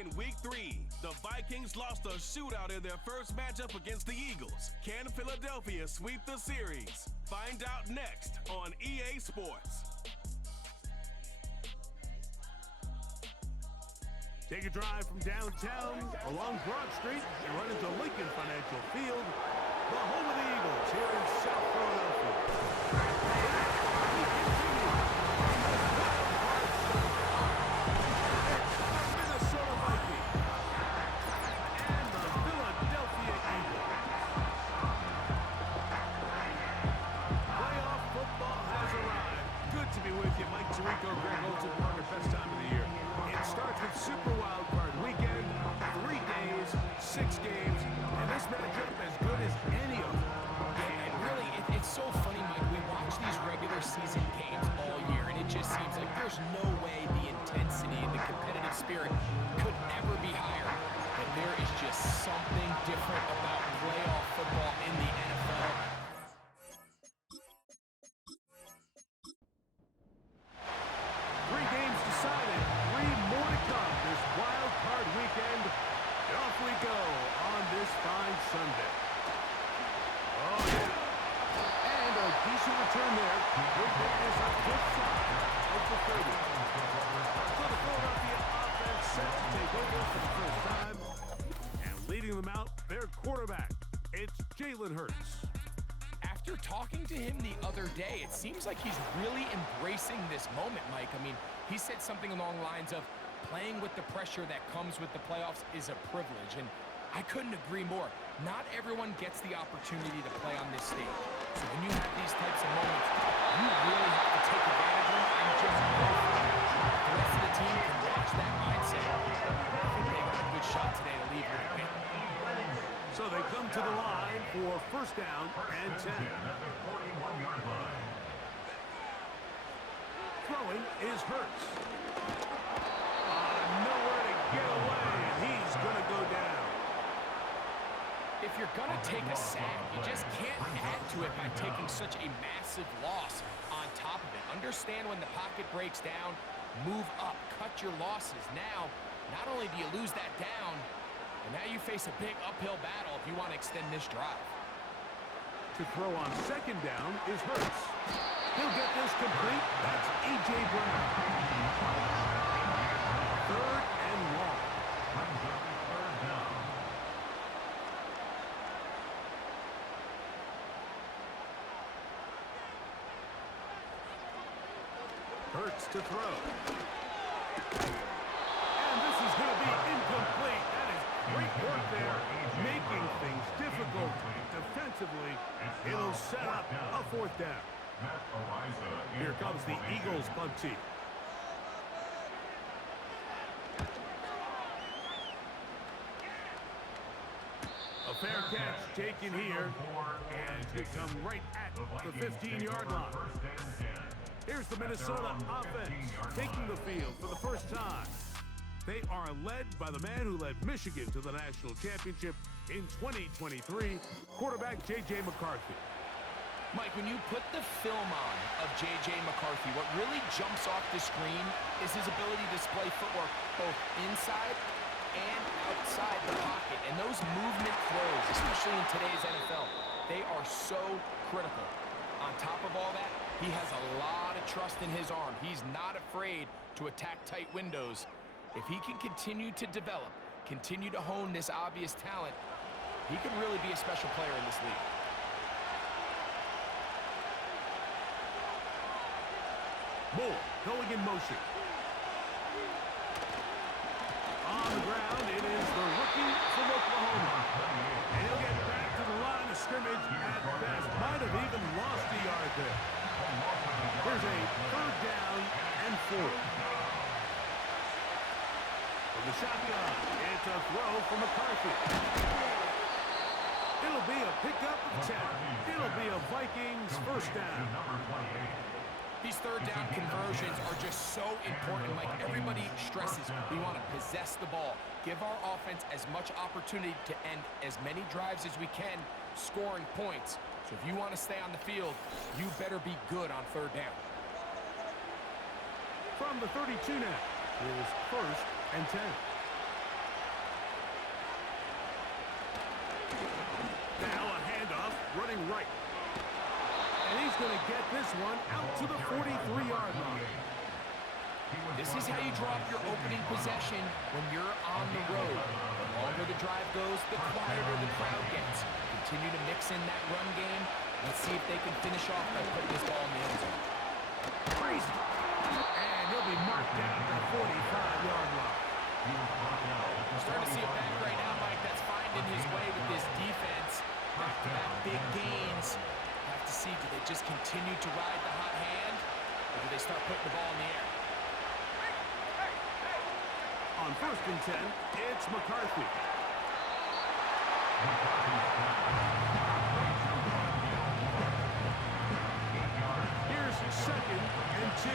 in Week 3, the Vikings lost a shootout in their first matchup against the Eagles. Can Philadelphia sweep the series? Find out next on EA Sports. Take a drive from downtown along Broad Street and run into Lincoln Financial Field, the home of the Eagles here in South Philadelphia. We continue on this wild card Sunday. It's the Minnesota Vikings and the Philadelphia Eagles. Playoff football has arrived. Good to be with you, Mike Tirico, Greg Olsen, partner, best time of the year. It starts with Super Wild Card Weekend, 3 days, 6 games, and this matchup as good as any of them. Yeah, and really, it's so funny, Mike. We watch these regular season games all year, and it just seems like there's no way the intensity and the competitive spirit could ever be higher. But there is just something different about playoff football in the NFL. 3 games decided, 3 more to come this Wild Card Weekend. And off we go on this fine Sunday. Oh, yeah. And a decent return there. He'll get this on good side of the 30. So the Philadelphia offense set to take over for the first time. And leading them out, their quarterback, it's Jalen Hurts. After talking to him the other day, it seems like he's really embracing this moment, Mike. I mean, he said something along the lines of playing with the pressure that comes with the playoffs is a privilege, and I couldn't agree more. Not everyone gets the opportunity to play on this stage. So when you have these types of moments, you really have to take advantage of them and just go for it. The rest of the team can watch that mindset. I think they got a good shot today to leave with a win. So they come to the line for first down and 10. Throwing is Hurts. Nowhere to get away, and he's going to go down. If you're going to take a sack, you just can't add to it by taking such a massive loss on top of it. Understand when the pocket breaks down, move up, cut your losses. Now, not only do you lose that down, but now you face a big uphill battle if you want to extend this drive. To throw on second down is Hurts. He'll get this complete. That's A.J. Brown. Third and long. Hurts to throw. And this is going to be incomplete. That is great work there, making things difficult defensively. It'll set up a fourth down. Here comes the Eagles punt team. A fair catch taken here, and to come right at the 15-yard line. Here's the Minnesota offense taking the field for the first time. They are led by the man who led Michigan to the national championship in 2023, quarterback J.J. McCarthy. Mike, when you put the film on of J.J. McCarthy, what really jumps off the screen is his ability to display footwork both inside and outside the pocket. And those movement throws, especially in today's NFL, they are so critical. On top of all that, he has a lot of trust in his arm. He's not afraid to attack tight windows. If he can continue to develop, continue to hone this obvious talent, he could really be a special player in this league. Moore going in motion. On the ground, it is the rookie from Oklahoma. And he'll get back to the line of scrimmage at best. Might have even lost a yard there. Here's a third down and 4. From the shotgun, it's a throw from McCarthy. It'll be a pickup of 10. It'll be a Vikings first down. These third down conversions are just so important. Like everybody stresses, we want to possess the ball, give our offense as much opportunity to end as many drives as we can, scoring points. So if you want to stay on the field, you better be good on third down. From the 32 now, here's first and 10. running right. And he's going to get this one out to the 43-yard line. This is how you draw up your opening possession when you're on the road. The longer the drive goes, the quieter the crowd gets. Continue to mix in that run game. Let's see if they can finish off by putting this ball in the end zone. Crazy. And he'll be marked down at the 45-yard line. We're starting to see a back right now, Mike, that's finding his way with this defense. Back-to-back big gains. Have to see, do they just continue to ride the hot hand, or do they start putting the ball in the air? On 1st and 10, it's McCarthy. Here's 2nd and 2.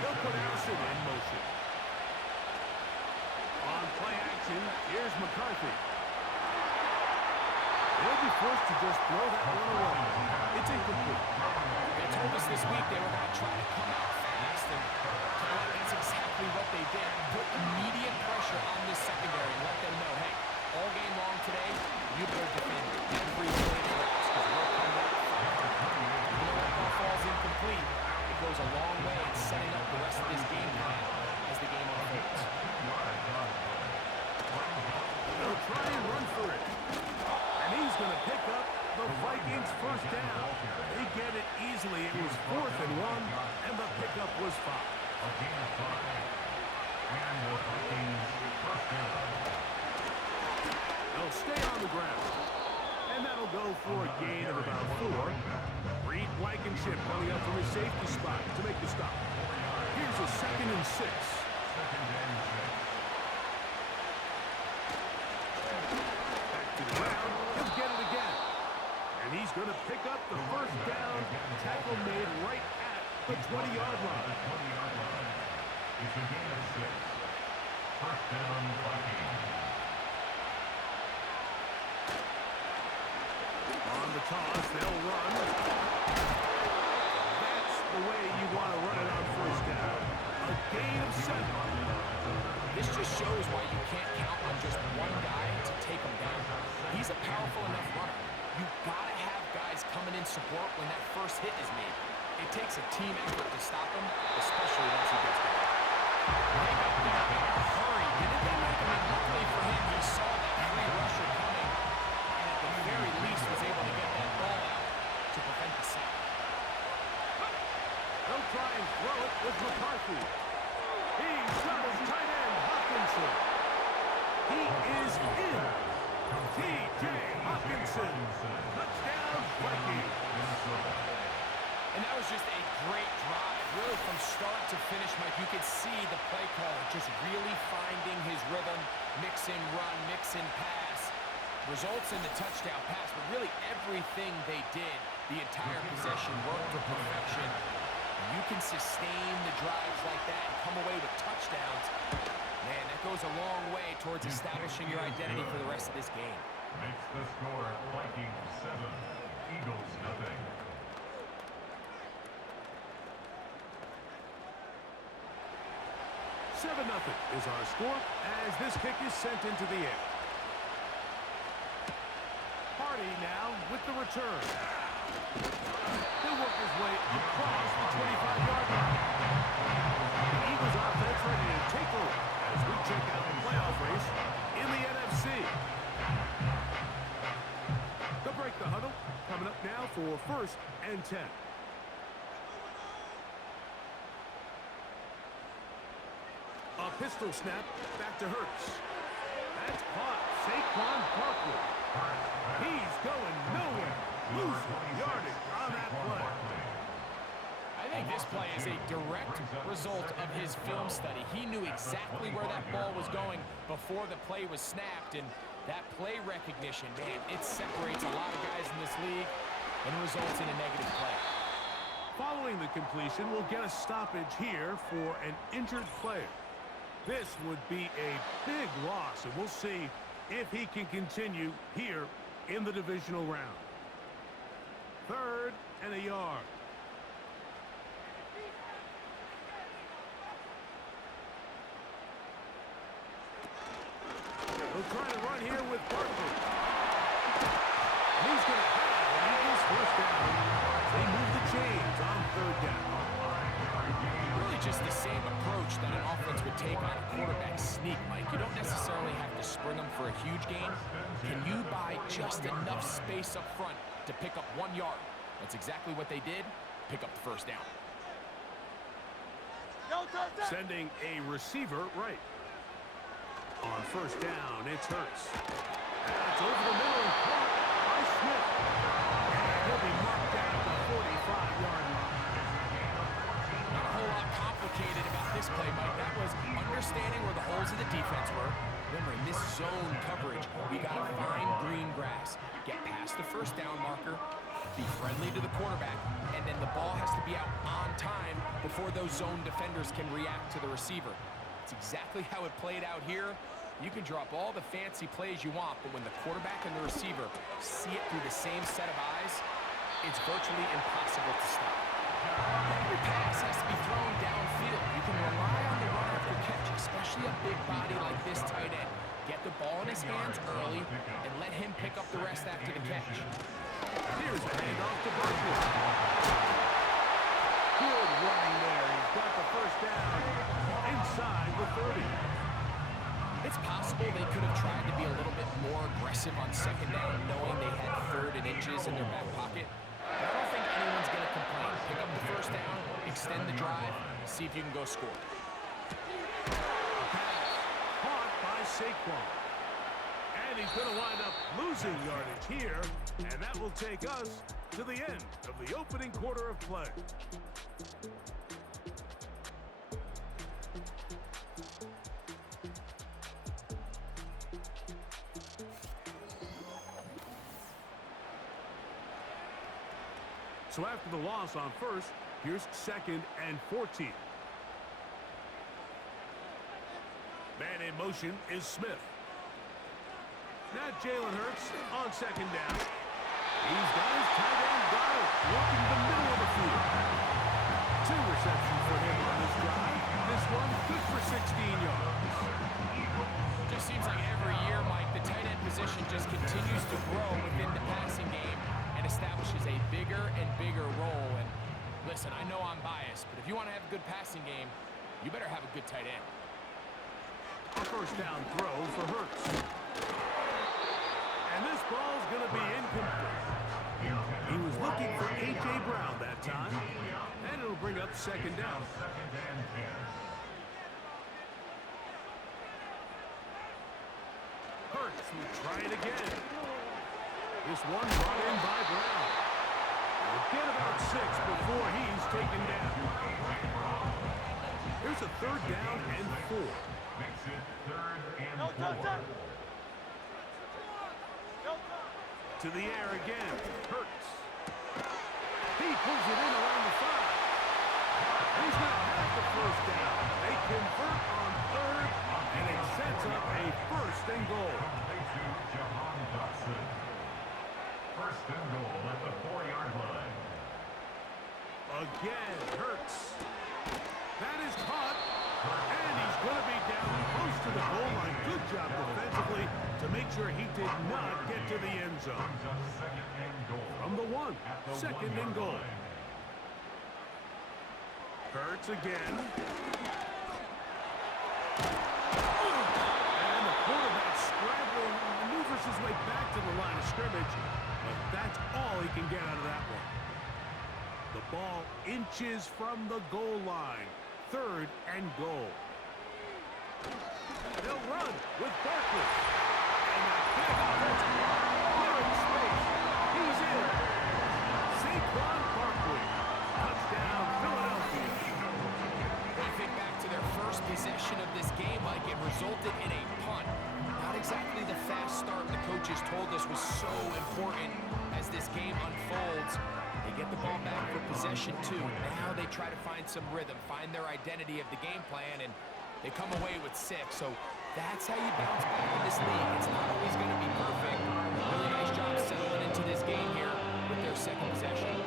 They'll put Allison in motion. On play action, here's McCarthy. They'll be forced to just throw that one away. It's incomplete. They told us this week they were going to try to come out fast, and that's exactly what they did. Put immediate pressure on this secondary and let them know, hey, all game long today, you better defend every play for us because we're coming out fast. Even though that ball falls incomplete, it goes a long way in setting up the rest of this game plan as the game unfolds. They'll try and run for it. And he's going to pick up the Vikings' 1st down. They get it easily. It was 4th and 1, and the pickup was 5. They'll stay on the ground. And that'll go for a gain of about 4. Reed Blankenship coming up from his safety spot to make the stop. Here's a 2nd and 6. Back to the ground. He'll get it again. And he's going to pick up the 1st down. Tackle made right at the 20-yard line. It's a gain of 6. 1st down, Vikings. On the toss, they'll run. That's the way you want to run it on 1st down. A gain of 7. This just shows why you can't count on just one guy to take him down. He's a powerful enough runner. You've got to have guys coming in support when that first hit is made. It takes a team effort to stop him, especially once he gets down. They got there in a hurry, didn't they, Mike? I mean, luckily for him, he saw that free rusher coming, and at the very least was able to get that ball out to prevent the sack. They'll try and throw it with McCarthy. He's got his tight end, Hawkinson. He is in. T.J. Hawkinson. Touchdown, Vikings. And that was just a great drive. Really from start to finish, Mike, you could see the play caller just really finding his rhythm, mixing run, mixing pass. Results in the touchdown pass, but really everything they did, the entire possession worked to perfection. You can sustain the drives like that and come away with touchdowns. Man, that goes a long way towards establishing your identity for the rest of this game. Makes the score Vikings 7, Eagles nothing. 7-0 is our score as this kick is sent into the air. Hardy now with the return. He'll work his way across the 25-yard line. The Eagles offense ready to take over as we check out the playoff race in the NFC. They'll break the huddle. Coming up now for 1st and 10. A pistol snap back to Hurts. That's caught. Saquon Barkley. He's going nowhere. Losing yardage on that play. I think this play is a direct result of his film study. He knew exactly where that ball was going before the play was snapped, and that play recognition, man, it separates a lot of guys in this league and results in a negative play. Following the completion, we'll get a stoppage here for an injured player. This would be a big loss, and we'll see if he can continue here in the divisional round. 3rd and a yard. We'll try to run here with Barkley. They move the chains on third down. Really just the same approach that an offense would take on a quarterback sneak, Mike. You don't necessarily have to spring them for a huge gain. Can you buy just enough space up front to pick up 1 yard? That's exactly what they did. Pick up the first down. Sending a receiver right. On first down, it's Hurts. That's over the middle and caught by Smith. And he'll be marked down at the 45-yard line. Not a whole lot complicated about this play, Mike. That was understanding where the holes of the defense were. Remember, in this zone coverage, we got to find green grass. Get past the first down marker, be friendly to the quarterback, and then the ball has to be out on time before those zone defenders can react to the receiver. It's exactly how it played out here. You can drop all the fancy plays you want, but when the quarterback and the receiver see it through the same set of eyes, it's virtually impossible to stop. Every pass has to be thrown downfield. You can rely on the run after catch, especially a big body like this tight end. Get the ball in his hands early and let him pick up the rest after the catch. Here's the handoff to Barkley. Good running there. He's got the first down inside the 30. It's possible they could have tried to be a little bit more aggressive on second down, knowing they had third and inches in their back pocket. But I don't think anyone's going to complain. Pick up the first down, extend the drive, see if you can go score. Pass caught by Saquon. And he's going to wind up losing yardage here, and that will take us to the end of the opening quarter of play. So after the loss on first, here's 2nd and 14. Man in motion is Smith. Now Jalen Hurts on second down. He's got his tight end Goddard working the middle of the field. 2 receptions for him on this drive. This one good for 16 yards. Just seems like every year, Mike, the tight end position just continues to grow within the passing game and establishes a bigger and bigger role. And listen, I know I'm biased, but if you want to have a good passing game, you better have a good tight end. A first down throw for Hurts. And this ball's going to be incomplete. He was looking for A.J. Brown that time. And it'll bring up second down. Hurts will try it again. This one brought in by Brown. He'll get about 6 before he's taken down. Here's a 3rd down and 4. Makes it 3rd and 4. To the air again. Hurts. He pulls it in around the 5. He's going to have the first down. They convert on 3rd, and it sets up a 1st and goal. First and goal at the 4-yard line. Again, Hurts. That is caught, and he's going to be down close to the goal line. Good job defensively to make sure he did not get to the end zone. From the 1, 2nd and goal. Hurts again. And the quarterback scrambling, maneuvers his way back to the line of scrimmage. But that's all he can get out of that one. The ball inches from the goal line. 3rd and goal. They'll run with Barkley. And that big offensive line clearing space. He's in. Saquon Barkley. Touchdown, Philadelphia. When you think back to their first possession of this game, Mike, it resulted in a punt. Not exactly the fast start the coaches told us was so important as this game unfolds. They get the ball back for possession 2. Now they try to find some rhythm, find their identity of the game plan, and they come away with 6. So that's how you bounce back in this league. It's not always going to be perfect. Really nice job settling into this game here with their 2nd possession.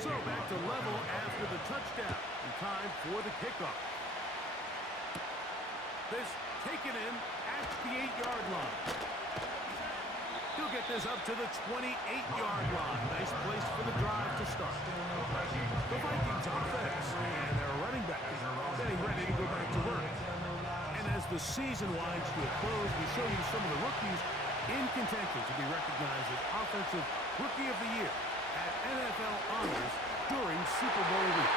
So back to level after the touchdown. And time for the kickoff. This taken in at the 8-yard line. He'll get this up to the 28-yard line. Nice place for the drive to start. The Vikings offense and their running back getting ready to go back to work. And as the season winds to a close, we show you some of the rookies in contention to be recognized as Offensive Rookie of the Year at NFL Honors during Super Bowl week.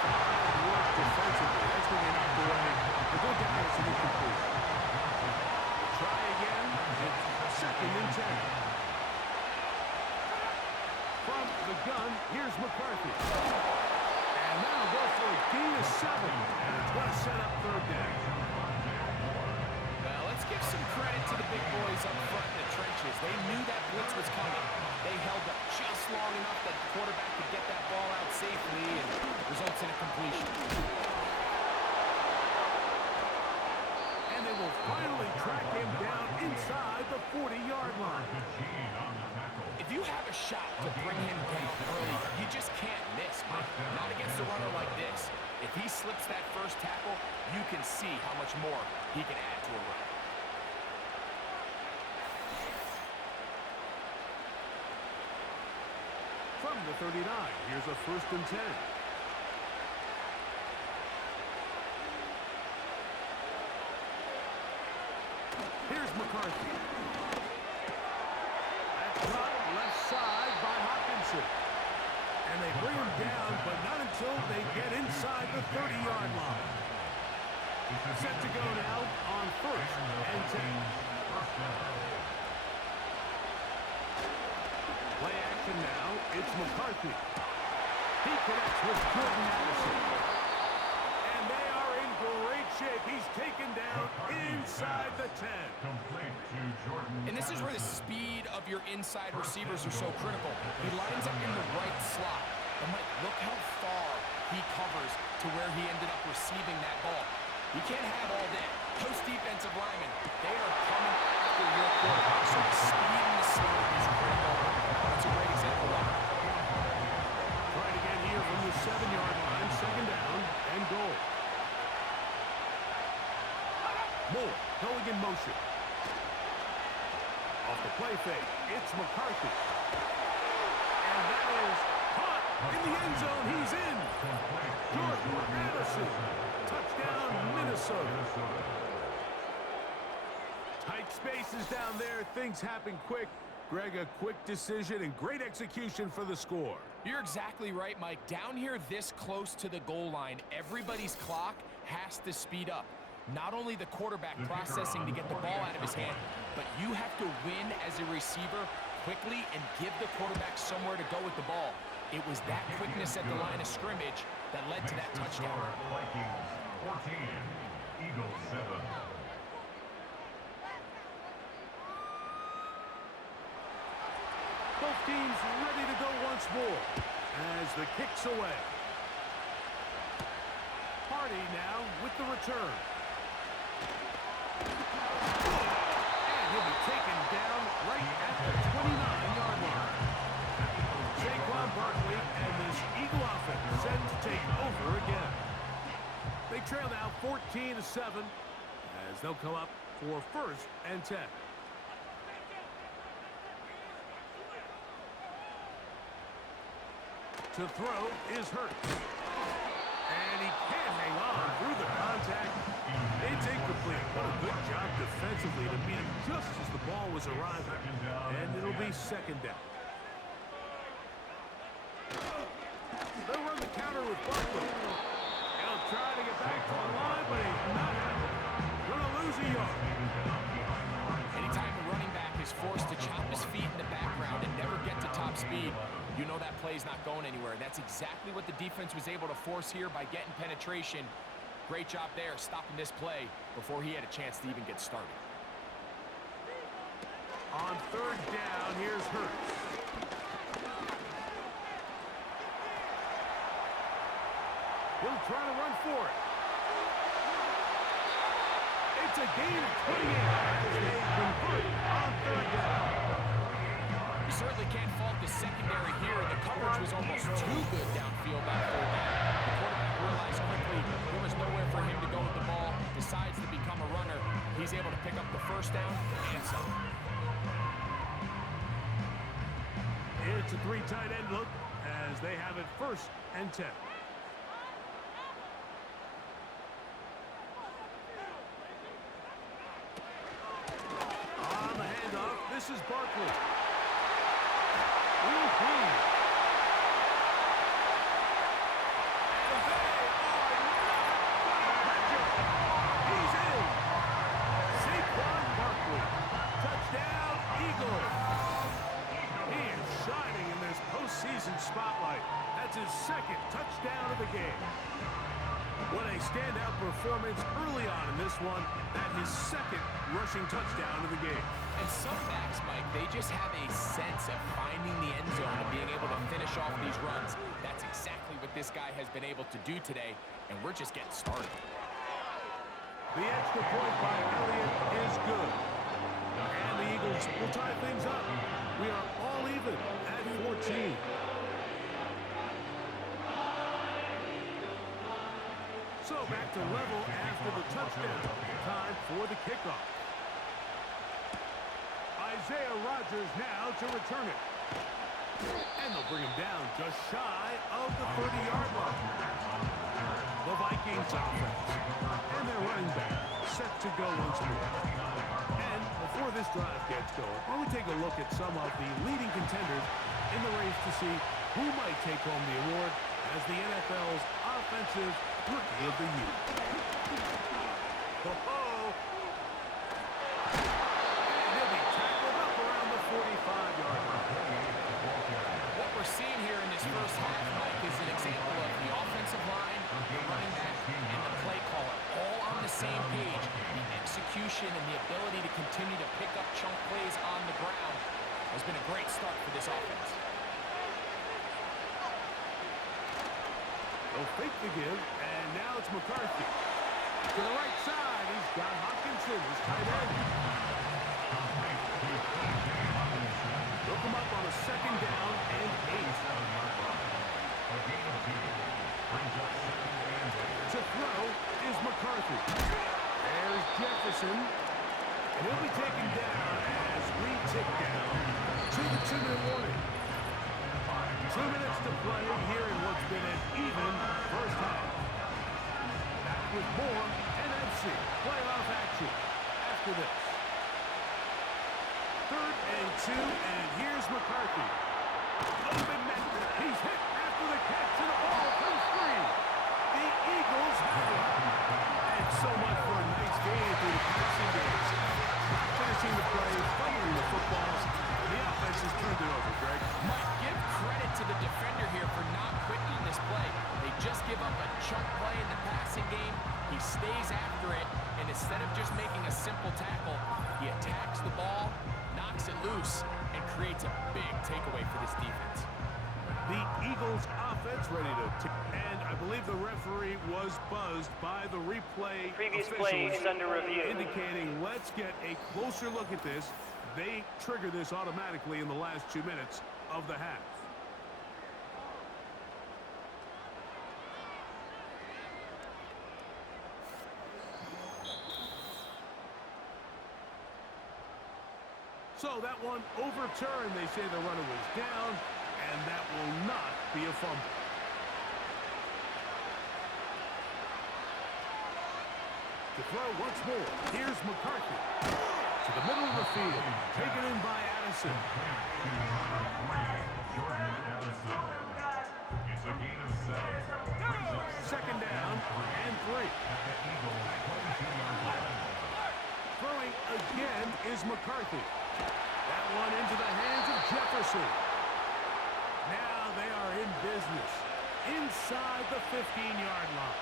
Fine work defensively. That's going to get out the way. The go down is an incomplete. Try again. It's 2nd and 10. From the gun, here's McCarthy. And now go for a gain of 7. And it's going to set up 3rd down. Well, let's give some credit to the big boys up front in the trenches. They knew that blitz was coming. They held up just long enough that the quarterback could get that ball out safely and results in a completion. And they will finally track him down inside the 40-yard line. If you have a shot to bring him down early, you just can't miss, Mike. Not against a runner like this. If he slips that first tackle, you can see how much more he can add to a run. From the 39, here's a 1st and 10. Here's McCarthy. That's caught left side by Hopkinson. And they bring him down, but not until they get inside the 30-yard line. Set to go now on 1st and 10. Play action now. It's McCarthy. He connects with Jordan Addison. And they are in great shape. He's taken down inside the 10. And this is where the speed of your inside receivers are so critical. He lines up in the right slot. And Mike, look how far he covers to where he ended up receiving that ball. You can't have all day. Those defensive linemen, they are coming after your quarterback. So the speed and the slot is critical. That's a great example of it. Try it again here from the 7-yard line. 2nd down and goal. Moore going in motion. Off the play fake, it's McCarthy. And that is caught in the end zone. He's in. Jordan Addison. Touchdown, Minnesota. Tight spaces down there. Things happen quick. Greg, a quick decision and great execution for the score. You're exactly right, Mike. Down here this close to the goal line, everybody's clock has to speed up. Not only the quarterback processing to get the ball out of his hand, but you have to win as a receiver quickly and give the quarterback somewhere to go with the ball. It was that quickness at the line of scrimmage that led to that touchdown. Vikings 14, Eagles 7. Both teams ready to go once more as the kick's away. Hardy now with the return. And he'll be taken down right at the 29-yard line. Saquon Barkley and this Eagle offense set to take over again. They trail now 14-7 as they'll come up for 1st and 10. To throw is Hurts. And he can't hang on through the contact. It's incomplete. What a good job defensively to meet him just as the ball was arriving. And it'll be 2nd down. They'll run the counter with Barkley. He'll try to get back to the line, but he's not happening. Gonna lose a yard. Anytime a running back is forced to chop his feet in the background and never get to top speed, you know that play's not going anywhere. That's exactly what the defense was able to force here by getting penetration. Great job there, stopping this play before he had a chance to even get started. On 3rd down, here's Hurts. He'll try to run for it. It's a gain of 28 as they convert on 3rd down. You certainly can't fault the secondary here. The coverage was almost too good downfield on 3rd down. The quarterback realized quickly there was nowhere for him to go with the ball, decides to become a runner. He's able to pick up the first down and some. It's a three tight end look as they have it 1st and 10. On the handoff, this is Barkley. Spotlight. That's his 2nd touchdown of the game. What a standout performance early on in this one. That his 2nd rushing touchdown of the game. And some backs, Mike, they just have a sense of finding the end zone and being able to finish off these runs. That's exactly what this guy has been able to do today, and we're just getting started. The extra point by Elliott is good. And the Eagles will tie things up. We are all even at 14. So back to level after the touchdown. Time for the kickoff. Isaiah Rodgers now to return it. And they'll bring him down just shy of the 30-yard line. The Vikings offense. And their running back set to go once more. And before this drive gets going, why don't we take a look at some of the leading contenders in the race to see who might take home the award as the NFL's Offensive Rookie of the Year. Oh-oh! And he'll be tackled up around the 45-yard line. What we're seeing here in this first half, Mike, is an example of the offensive line, the running back, and the play caller all on the same page. The execution and the ability to continue to pick up chunk plays on the ground has been a great start for this offense. They'll fake the give, and now it's McCarthy. To the right side, he's got Hopkinson, his tight end. They'll come up on a 2nd down and 8. To throw is McCarthy. There's Jefferson. And he'll be taken down as we tick down to the 2-minute warning. 2 minutes to play here in what's been an even first half. Back with more NFC playoff action after this. 3rd and 2, and here's McCarthy. Open net. He's hit after the catch, and the ball comes free. The Eagles have it. And so much for a nice game through the passing games. Finishing the play, fumbling the football. The offense has turned it over, Greg. Mike, give credit to the defender here for not quitting on this play. They just give up a chunk play in the passing game. He stays after it, and instead of just making a simple tackle, he attacks the ball, knocks it loose, and creates a big takeaway for this defense. The Eagles offense ready to and I believe the referee was buzzed by the replay. Previous play is under review. Indicating let's get a closer look at this. They trigger this automatically in the last 2 minutes of the half. So that one overturned. They say the runner was down, and that will not be a fumble. To throw once more, here's McCarthy. To the middle of the field, taken in by Addison. It's a gain of 7. 2nd down and 3. Throwing again is McCarthy. That one into the hands of Jefferson. Now they are in business inside the 15-yard line.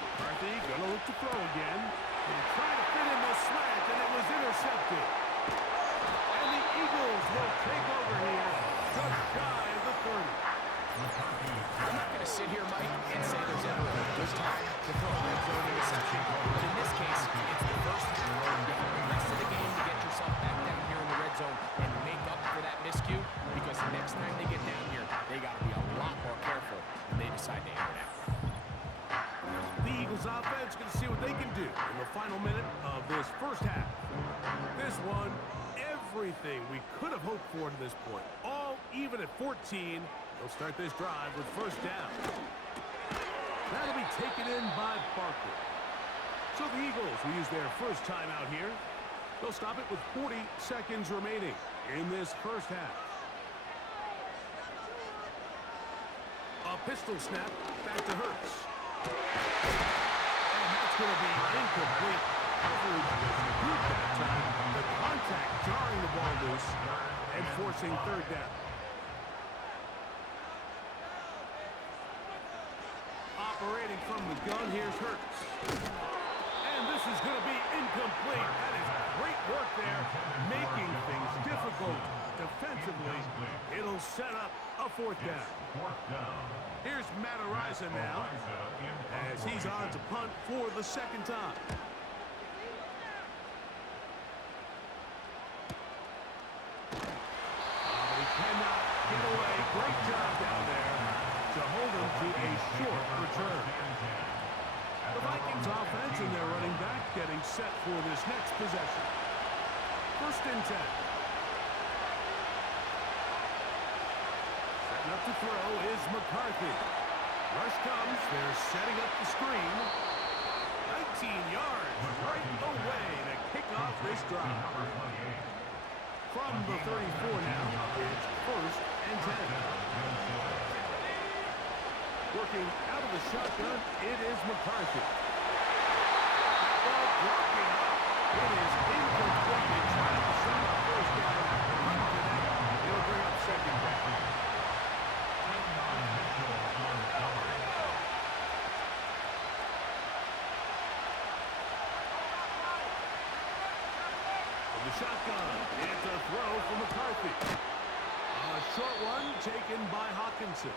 McCarthy gonna look to throw again. And trying to fit in the slant, and it was intercepted. And the Eagles will take over here just shy of the 30. I'm not going to sit here, Mike, and say there's ever a good time to throw a red zone interception. But in this case, it's the first time. You have the rest of the game to get yourself back down here in the red zone and make up for that miscue, because the next time they get down here, they got to be a lot more careful than they decide to final minute of this first half. This one, everything we could have hoped for to this point. All even at 14. They'll start this drive with first down. That'll be taken in by Barkley. So the Eagles will use their first timeout here. They'll stop it with 40 seconds remaining in this first half. A pistol snap back to Hurts. And that's going to be incomplete. Coverage was good that time. The contact jarring the ball loose and forcing third down. Operating from the gun, here's Hurts. And this is going to be incomplete. That is great work there, making things difficult defensively. It'll set up a fourth down. Here's Matt now as he's on to punt for the second time. But he cannot get away. Great job down there to hold him to a short return. The Vikings offense and their running back getting set for this next possession. First and 10. Setting up to throw is McCarthy. Rush comes. They're setting up the screen. 19 yards right away to kick off this drive. From the 34 now, it's first and 10. Working out of the shotgun, it is McCarthy. Ball blocking up. It is incomplete. They try to set up first down. Couldn't connect. It'll bring up second down. From the shotgun, it's a throw for McCarthy. A short one taken by Hawkinson.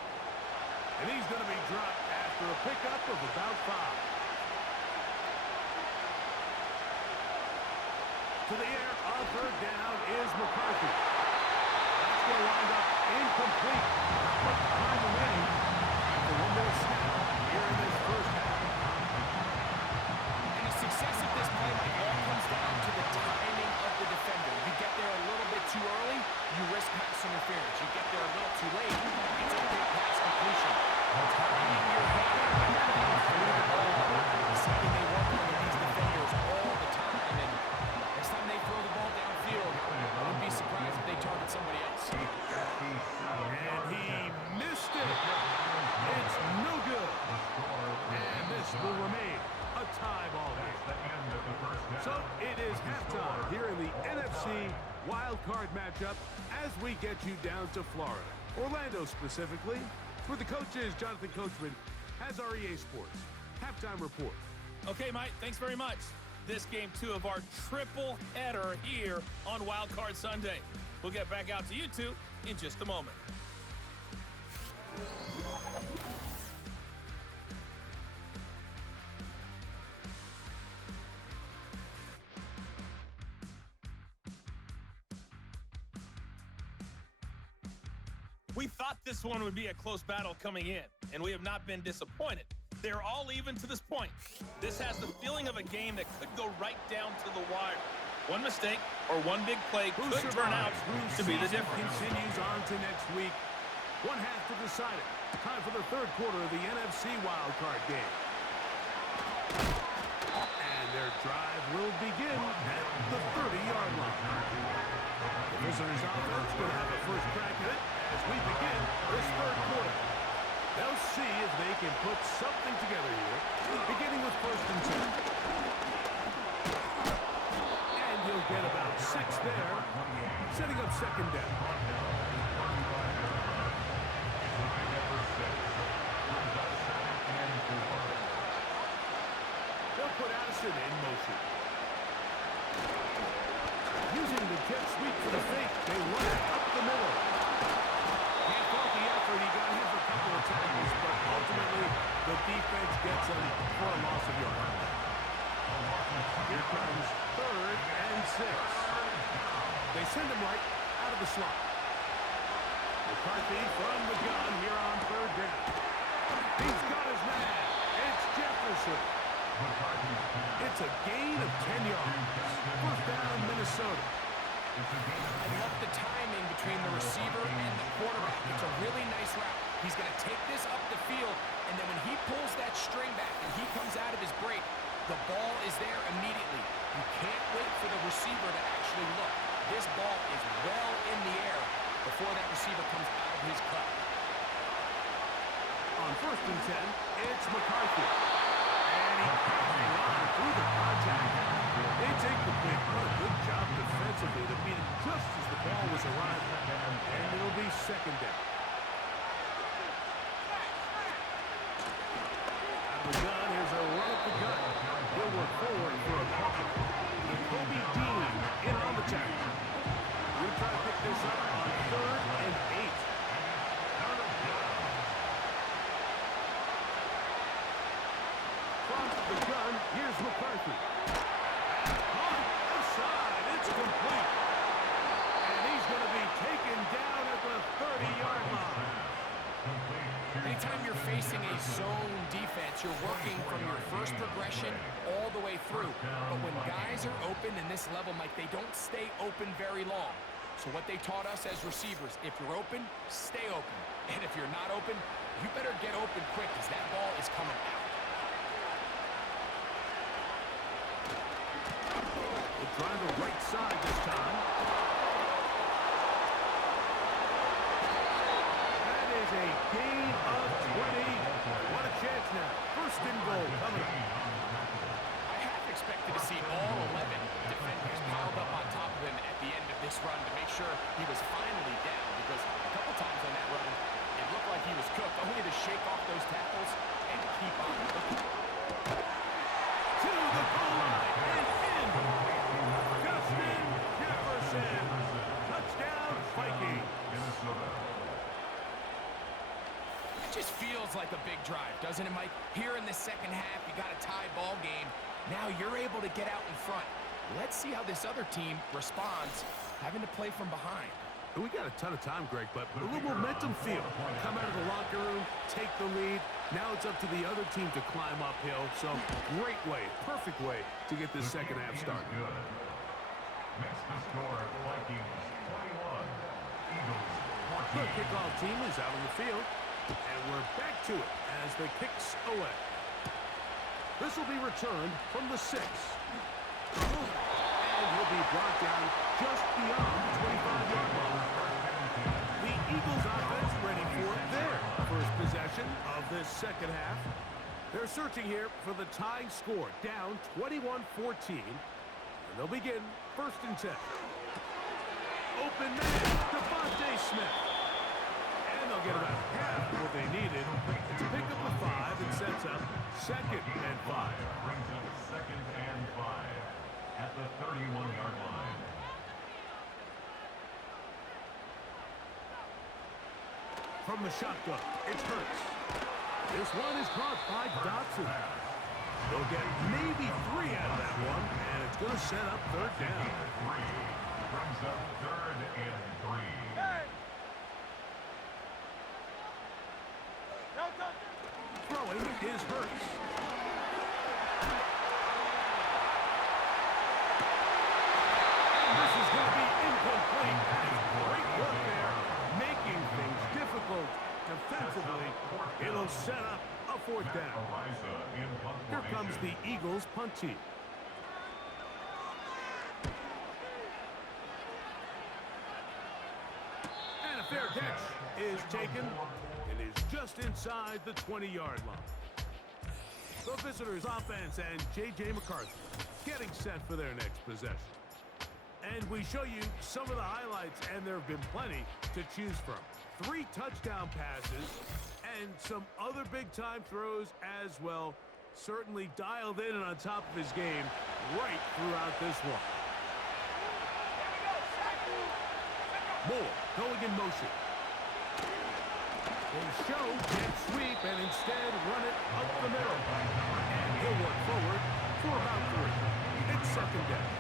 And he's going to be dropped after a pickup of about 5. To the air, on third down is McCarthy. That's going to wind up incomplete. Not much time remaining after one more snap here in this first half. And the success of this play all comes down to the timing of the defender. You get there a little bit too early, you risk pass interference. You get there a little too late, it's a big pass completion. Timing your head through the ball is something they work on with these defenders all the time. And next time they throw the ball downfield, I wouldn't be surprised if they target somebody else. And he missed it. It's no good. And this will remain a tie ball game. So it is halftime here in the NFC wild card matchup as we get you down to Florida, Orlando specifically. For the coaches, Jonathan Coachman has our EA Sports halftime report. Okay, Mike, thanks very much. This game 2 of our triple header here on Wild Card Sunday. We'll get back out to you two in just a moment. We thought this one would be a close battle coming in, and we have not been disappointed. They're all even to this point. This has the feeling of a game that could go right down to the wire. One mistake or one big play could turn out to be the difference. Continues on to next week. One half to decide it. Time for the third quarter of the NFC wildcard game. And their drive will begin at the 30-yard line. The visitors' offense will have a first crack at it as we begin this third quarter. They'll see if they can put something together here, beginning with first and 10. And he'll get about 6 there, setting up second down. They'll put Addison in motion. Using the jet sweep for the fake, they run it up the middle. Can't fault the effort. He got hit for a couple of tackles, but ultimately the defense gets him for a loss of yards. Here comes third and 6. They send him right out of the slot. McCarthy from the gun here on third down. He's got his man. It's Jefferson. It's a gain of 10 yards. First down, Minnesota. I love the timing between the receiver and the quarterback. It's a really nice route. He's going to take this up the field, and then when he pulls that string back and he comes out of his break, the ball is there immediately. You can't wait for the receiver to actually look. This ball is well in the air before that receiver comes out of his cut. On 1st and 10, it's McCarthy. And he can't hang on through the contact. It's incomplete. What a good job defensively to beat it just as the ball was arriving. And it'll be 2nd down. Out of the gun, here's a run up the gut. He'll work forward for a punt. Kobe Dean in on the tackle. We'll try to pick this up on 3rd and 8. From the gun, here's McCarthy. Caught outside, it's complete. And he's going to be taken down at the 30-yard line. Anytime you're facing a zone defense, you're working from your first progression all the way through. But when guys are open in this level, Mike, they don't stay open very long. So what they taught us as receivers, if you're open, stay open. And if you're not open, you better get open quick because that ball is coming out. We'll try the right side this time. That is a gain of 20. What a chance now. 1st and goal coming up. I half expected to see all 11 defenders piled up on top of him at the end of this run to make sure he was finally down, because a couple times on that run, it looked like he was cooked, only to shake off those tackles and keep on looking. To the goal line and in. Justin Jefferson. Touchdown, Vikings. It just feels like a big drive, doesn't it, Mike? Here in the second half, you got a tie ball game. Now you're able to get out in front. Let's see how this other team responds, having to play from behind. We got a ton of time, Greg, but a little momentum feel. Come out of the locker room, take the lead. Now it's up to the other team to climb uphill. So great way, perfect way to get this second half started. Next to score, Vikings 21, Eagles 14. The kickoff team is out on the field, and we're back to it as the kicks away. This will be returned from the 6. And he'll be brought down just beyond the 25-yard line. The Eagles offense ready for their first possession of this second half. They're searching here for the tying score, down 21-14. And they'll begin 1st and 10. Open man, Devontae Smith. And they'll get about half of what they needed. It's a pickup of 5 and sets up 2nd and 5. Brings up 2nd and 5 at the 31-yard line. From the shotgun, it's Hurts. This one is caught by Dotson. They'll get maybe 3 out of that one, and it's going to set up 3rd down. Brings up 3rd and 3. Throwing is Hurts. And this is going to be incomplete. That is great work there, making things difficult defensively. It'll set up a 4th down. Here comes the Eagles punt team. And a fair catch is taken. It is just inside the 20-yard line. The visitors' offense and J.J. McCarthy getting set for their next possession. And we show you some of the highlights, and there have been plenty to choose from. 3 touchdown passes and some other big-time throws as well. Certainly dialed in and on top of his game right throughout this one. Moore going in motion. They show jet sweep and instead run it up the middle. And he'll work forward for about 3. It's 2nd down.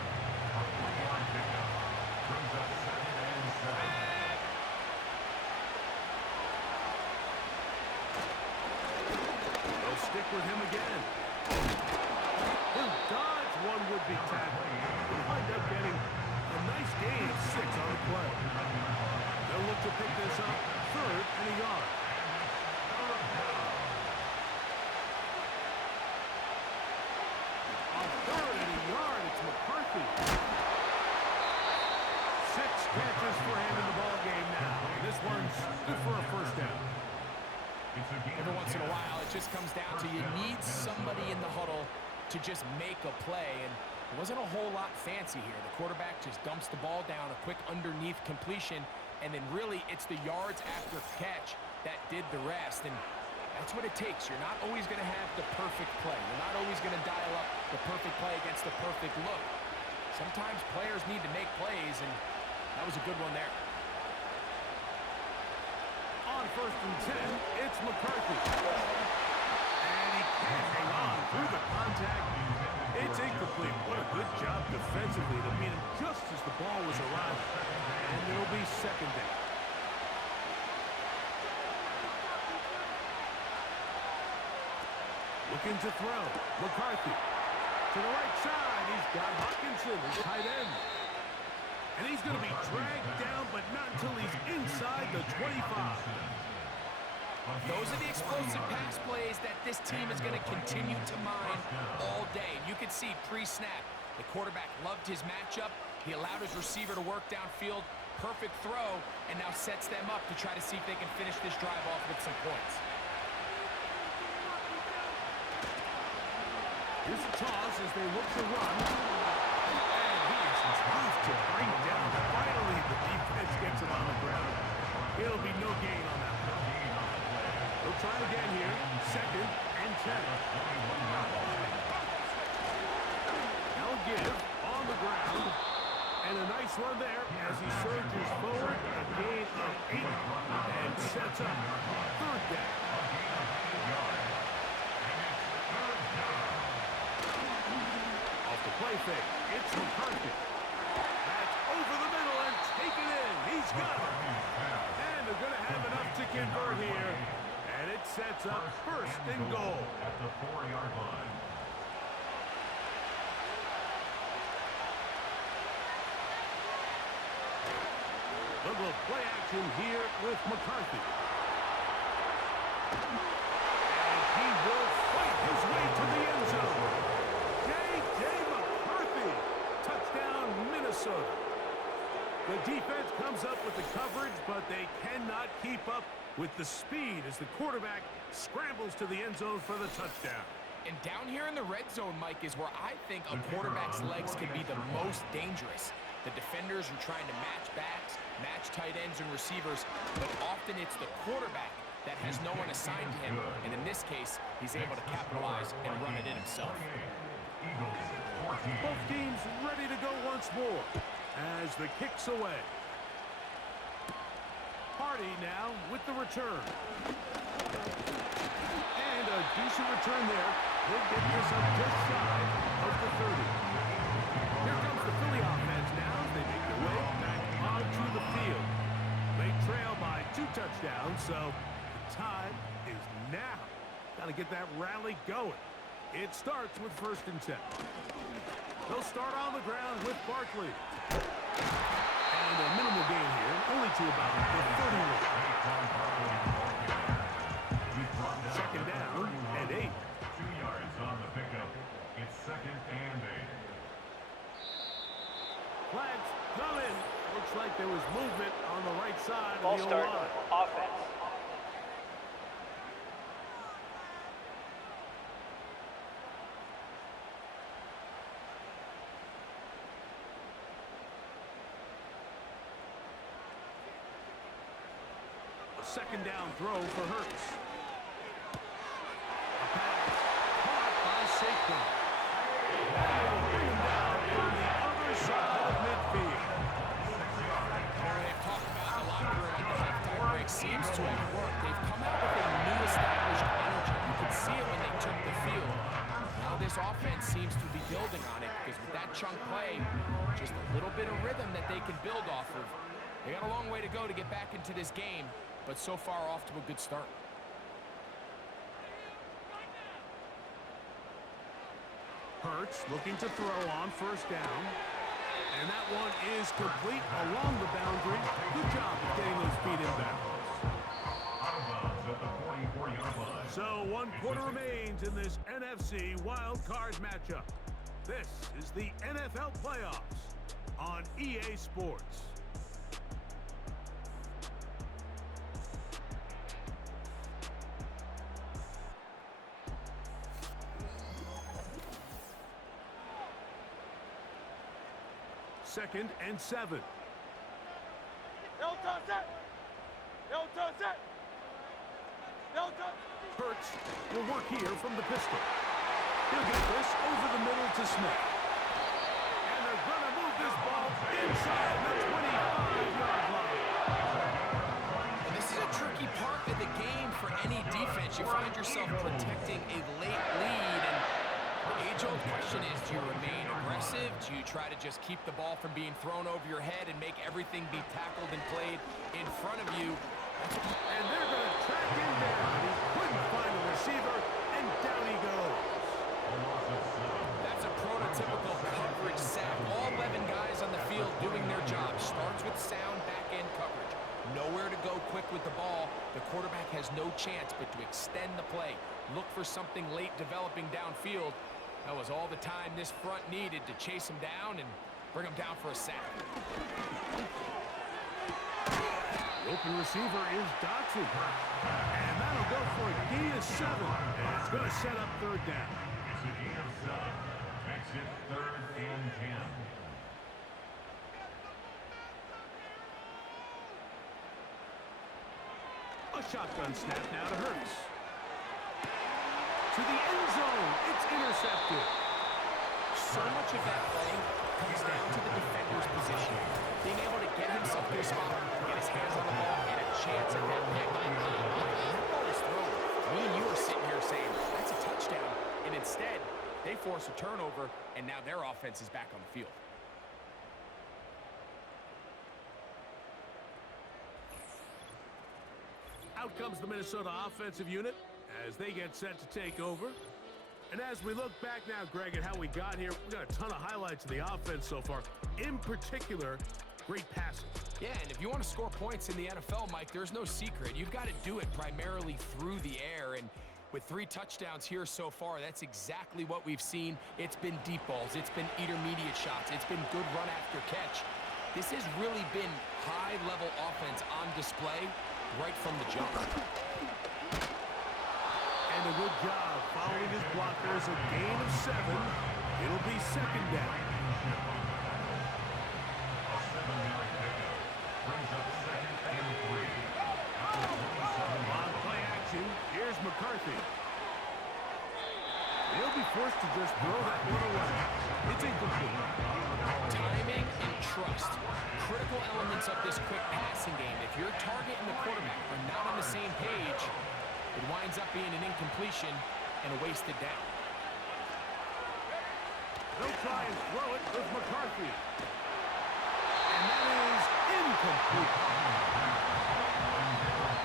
They'll stick with him again. big tackle. He'll wind up getting a nice gain of 6 on the play. They'll look to pick this up 3rd and a yard. On 3rd and a yard, it's McCarthy. 6 catches for him in the ball game now. This one's good for a first down. Every once in a while, it just comes down to you need somebody in the huddle to just make a play, and it wasn't a whole lot fancy here. The quarterback just dumps the ball down, a quick underneath completion, and then really it's the yards after catch that did the rest, and that's what it takes. You're not always going to have the perfect play. You're not always going to dial up the perfect play against the perfect look. Sometimes players need to make plays, and that was a good one there. On 1st and 10, it's McCarthy. And he can't hang on through the contact. It's incomplete. What a good job defensively to meet him just as the ball was arriving. And it'll be 2nd down. Looking to throw. McCarthy. To the right side, he's got Hawkinson, his tight end. And he's going to be dragged down, but not until he's inside the 25. Those are the explosive pass plays that this team is going to continue to mine all day. And you can see pre-snap, the quarterback loved his matchup. He allowed his receiver to work downfield. Perfect throw, and now sets them up to try to see if they can finish this drive off with some points. Here's a toss as they look to run. And he is tough to bring down. Finally, the defense gets him on the ground. It'll be no gain on that one. They'll try again here. 2nd and 10. Now give on the ground. And a nice run there as he surges forward. A gain of 8 and sets up 3rd down. Play fake. It's McCarthy. That's over the middle and taken in. He's got it. And they're going to have enough to convert here. And it sets up 1st and goal. At the 4-yard line. Little play action here with McCarthy. And he will fight his way to the end zone. Minnesota. The defense comes up with the coverage, but they cannot keep up with the speed as the quarterback scrambles to the end zone for the touchdown. And down here in the red zone, Mike, is where I think a quarterback's legs can be the most dangerous. The defenders are trying to match backs, match tight ends and receivers, but often it's the quarterback that has no one assigned to him, and in this case, he's able to capitalize and run it in himself. Both teams ready to go once more as the kick's away. Hardy now with the return. And a decent return there. He'll get this up just shy of the 30. Here comes the Philly offense now as they make their way back onto the field. They trail by 2 touchdowns, so the time is now. Got to get that rally going. It starts with 1st and 10. They'll start on the ground with Barkley. And a minimal gain here, only to about the 31. 2nd down and 8. 2 yards on the pickup. It's 2nd and 8. Flags coming. Looks like there was movement on the right side Ball of the start, O-line. offense. Second down throw for Hurts. A pass caught by Saquon. And it'll bring him down on the other side of midfield. They've talked about the locker room at the halftime break. Seems to have worked. They've come out with a new established energy. You could see it when they took the field. Now this offense seems to be building on it because with that chunk play, just a little bit of rhythm that they can build off of. They got a long way to go to get back into this game, but so far off to a good start. Hurts looking to throw on first down. And that one is complete along the boundary. Good job of getting those feet inbounds. Out of bounds at the 44-yard line. So 1 quarter remains in this NFC wild card matchup. This is the NFL playoffs on EA Sports. Second and 7. Hurts will work here from the pistol. He'll get this over the middle to Smith. And they're going to move this ball inside the 25-yard line. And this is a tricky part of the game for any defense. You find yourself protecting a late lead, and the age-old question is, do you remain aggressive? Do you try to just keep the ball from being thrown over your head and make everything be tackled and played in front of you? And they're going to track him down. He couldn't find a receiver, and down he goes. That's a prototypical coverage sack. All 11 guys on the field doing their job. Starts with sound back-end coverage. Nowhere to go quick with the ball. The quarterback has no chance but to extend the play. Look for something late developing downfield. That was all the time this front needed to chase him down and bring him down for a sack. The open receiver is Dotson. And that'll go for a gain of 7. And it's going to set up third down. It's a gain of 7. Makes it 3rd and 10. A shotgun snap now to Hurts. To the end zone. It's intercepted. So much of that play comes down to the defender's position. Being able to get himself to a spot, get his hands on the ball, and a chance at that pick. That ball is thrown. Me and you are sitting here saying, that's a touchdown. And instead, they force a turnover, and now their offense is back on the field. Out comes the Minnesota offensive unit as they get set to take over. And as we look back now, Greg, at how we got here, we got a ton of highlights of the offense so far. In particular, great passing. Yeah, and if you want to score points in the NFL, Mike, there's no secret. You've got to do it primarily through the air. And with 3 touchdowns here so far, that's exactly what we've seen. It's been deep balls. It's been intermediate shots. It's been good run after catch. This has really been high-level offense on display right from the jump. And a good job following his blockers. A gain of 7. It'll be second down. A 7-yard pickup brings up 2nd and 3. On play action, here's McCarthy. He'll be forced to just throw that one away. It's incomplete. Timing and trust. Critical elements of this quick passing game. If your target and the quarterback are not on the same page, it winds up being an incompletion and a wasted down. They'll try and throw it with McCarthy. And that is incomplete.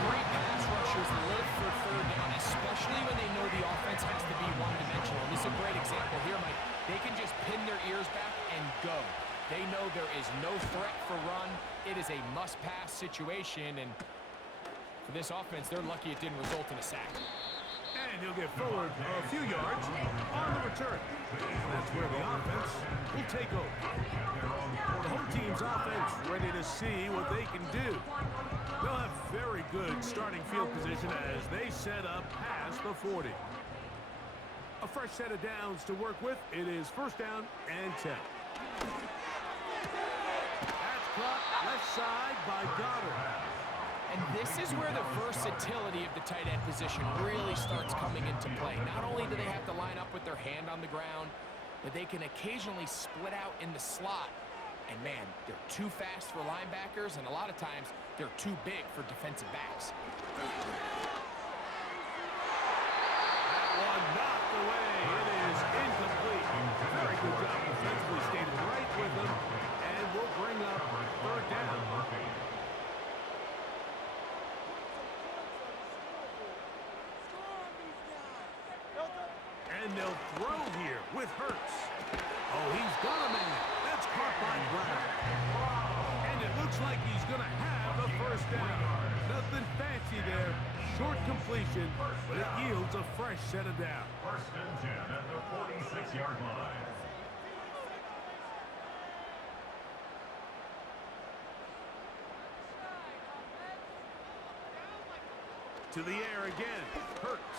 3 pass rushers live for third down, especially when they know the offense has to be one-dimensional. This is a great example here, Mike. They can just pin their ears back and go. They know there is no threat for run. It is a must-pass situation, and for this offense, they're lucky it didn't result in a sack. And he'll get forward a few yards on the return. That's where the offense will take over. The home team's offense ready to see what they can do. They'll have very good starting field position as they set up past the 40. A fresh set of downs to work with. It is first down and 10. That's caught left side by Goddard. And this is where the versatility of the tight end position really starts coming into play. Not only do they have to line up with their hand on the ground, but they can occasionally split out in the slot. And man, they're too fast for linebackers, and a lot of times they're too big for defensive backs. That one knocked away. It is incomplete. Very good job defensively, stayed right with him, and will bring up third down. And they'll throw here with Hurts. Oh, he's got a man. That's caught by Brown. And it looks like he's going to have a first down. Nothing fancy there. Short completion, but it yields a fresh set of downs. First and 10 at the 46-yard line. To the air again. Hurts.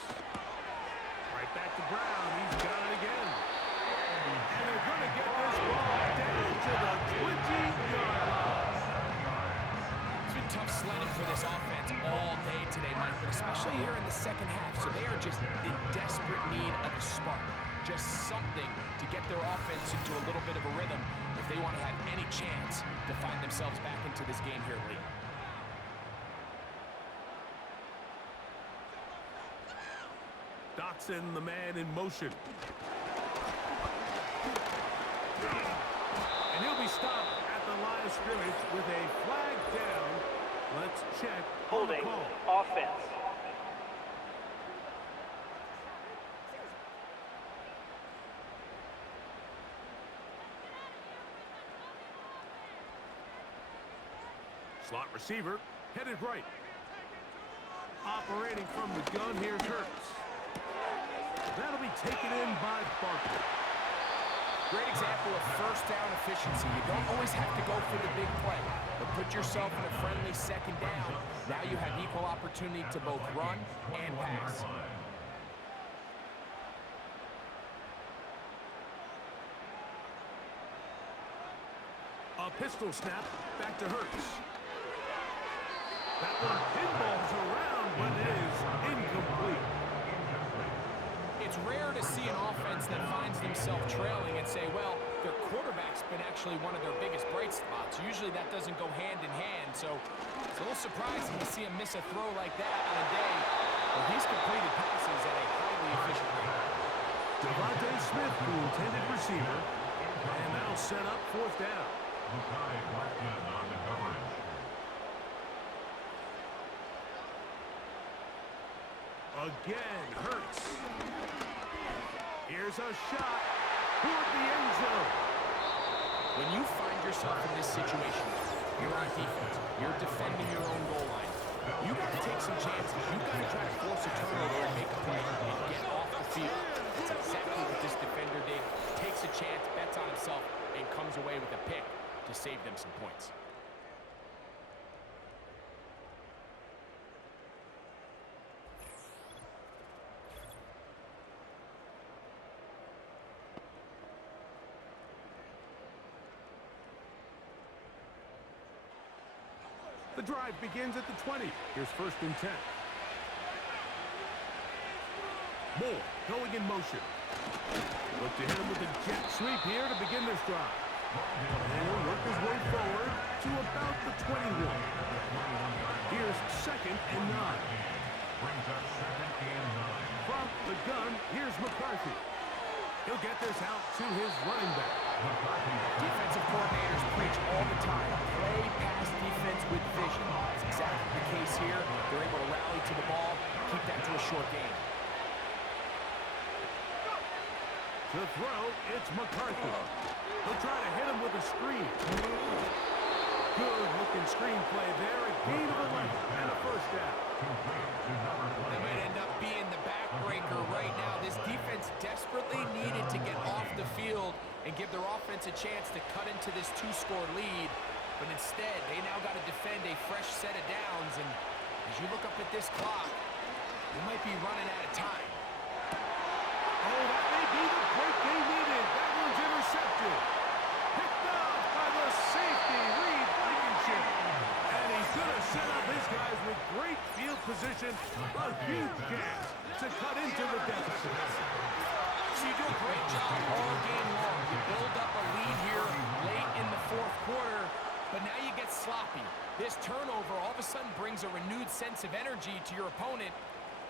Right back to Brown. He's got it again. And they're going to get this ball down to the 20-yard line. It's been tough sledding for this offense all day today, Mike, but especially here in the second half. So they are just in desperate need of a spark. Just something to get their offense into a little bit of a rhythm if they want to have any chance to find themselves back into this game here late. Dotson, the man in motion. And he'll be stopped at the line of scrimmage with a flag down. Let's check on the Holding call. offense. Slot receiver, headed right. Operating from the gun, here's Hurts. That'll be taken in by Barkley. Great example of first down efficiency. You don't always have to go for the big play, but put yourself in a friendly second down. Now you have equal opportunity to both run and pass. A pistol snap, back to Hurts. That one pinballs around, but it is incomplete. It's rare to see an offense that finds themselves trailing and say, well, their quarterback's been actually one of their biggest bright spots. Usually that doesn't go hand in hand, so it's a little surprising to see him miss a throw like that on a day where he's completed passes at a highly efficient rate. Devontae Smith, the intended receiver, and that'll set up fourth down. Makai blocked in on the coverage. Again, Hurts. Here's a shot toward the end zone. When you find yourself in this situation, you're on defense, you're defending your own goal line, you got to take some chances. You got to try to force a turnover and make a play and get off the field. That's exactly what this defender did. Takes a chance, bets on himself, and comes away with a pick to save them some points. The drive begins at the 20. Here's first and 10. Moore going in motion. Look to hit him with a jet sweep here to begin this drive. And he'll work his way forward to about the 21. Here's second and 9. Brings up second and 9. From the gun, here's McCarthy. He'll get this out to his running back. Defensive coordinators preach all the time. Play pass defense with vision. That's exactly the case here. They're able to rally to the ball, keep that to a short game. To throw, it's McCarthy. He'll try to hit him with a screen. Good-looking screen play there. A gain of 11 and a first down. They might end up being the backbreaker right now. This defense desperately needed to get off the field and give their offense a chance to cut into this two-score lead. But instead, they now got to defend a fresh set of downs. And as you look up at this clock, they might be running out of time. Oh, that may be the break they needed. That one's intercepted. Picked off by the safety, Reed Blankenship. And he's going to set up his guys with great field position. A huge chance to cut into the deficit. So you do a great job all game long. You build up a lead here late in the fourth quarter, but now you get sloppy. This turnover all of a sudden brings a renewed sense of energy to your opponent,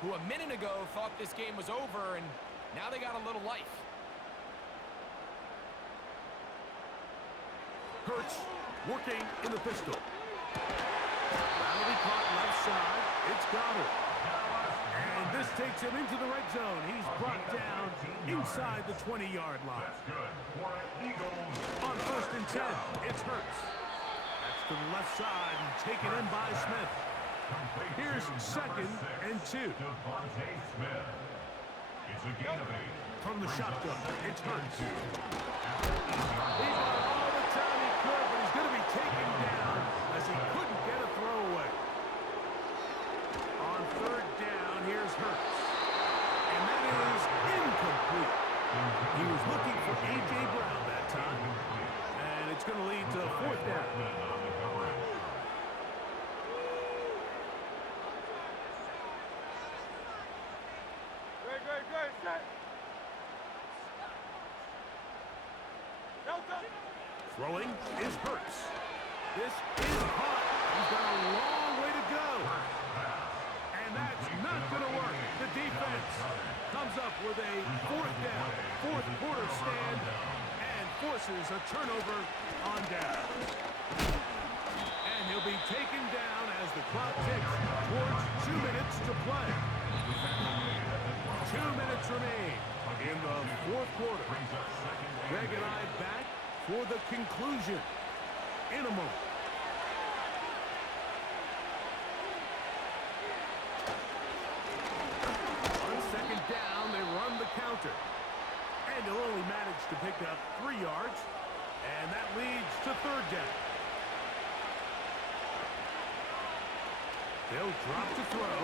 who a minute ago thought this game was over, and now they got a little life. Hurts working in the pistol. That'll be caught left side. It's Goddard. And this takes him into the red zone. He's brought down inside the 20-yard line. That's good for Eagles. On 1st and 10, it's Hurts. That's to the left side and taken in by Smith. Here's 2nd and 2. Devontae Smith. It's a gain of 8. From the shotgun, it's Hurts. He got all the time he could, but he's going to be taken down as he couldn't get a throw away. On 3rd down, here's Hurts. And that is incomplete. He was looking for A.J. Brown that time. And it's going to lead to 4th down. Throwing is Hurts. This is caught. He's got a long way to go. And that's not going to work. The defense comes up with a 4th down, 4th quarter stand, and forces a turnover on down. And he'll be taken down as the clock ticks towards 2 minutes to play. 2 minutes remain in the 4th quarter. Greg and I back for the conclusion in a moment. On 2nd down, they run the counter. And they'll only manage to pick up 3 yards. And that leads to 3rd down. They'll drop to throw.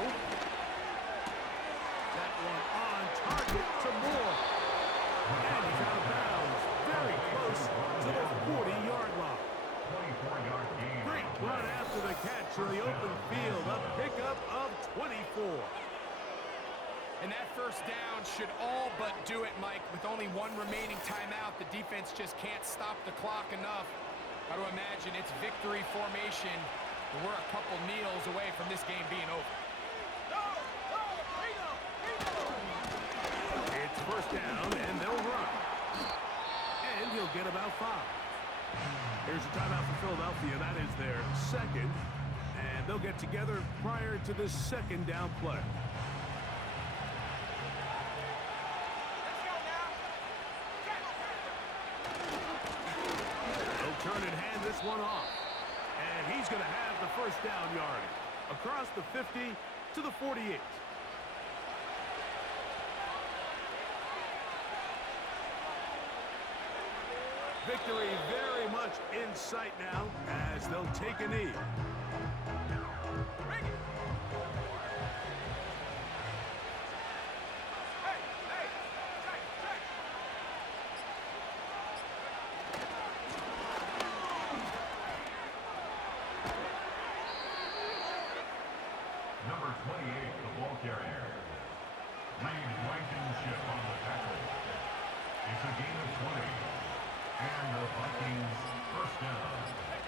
That one on target to Moore. And he's out of bounds. Very close to the 40-yard line. 24-yard gain. Great run after the catch in the open field. A pickup of 24. And that 1st down should all but do it, Mike. With only 1 remaining timeout, the defense just can't stop the clock enough. Got to imagine it's victory formation. And we're a couple kneels away from this game being over. It's 1st down, and they'll run. And he'll get about 5. Here's a timeout for Philadelphia. That is their 2nd. And they'll get together prior to this 2nd down play. They'll turn and hand this one off. And he's going to have the 1st down yardage. Across the 50 to the 48. Victory very much in sight now as they'll take a knee. Number 28, the ball carrier. Reed Blankenship on the tackle. It's a gain of 20. And the Vikings 1st down.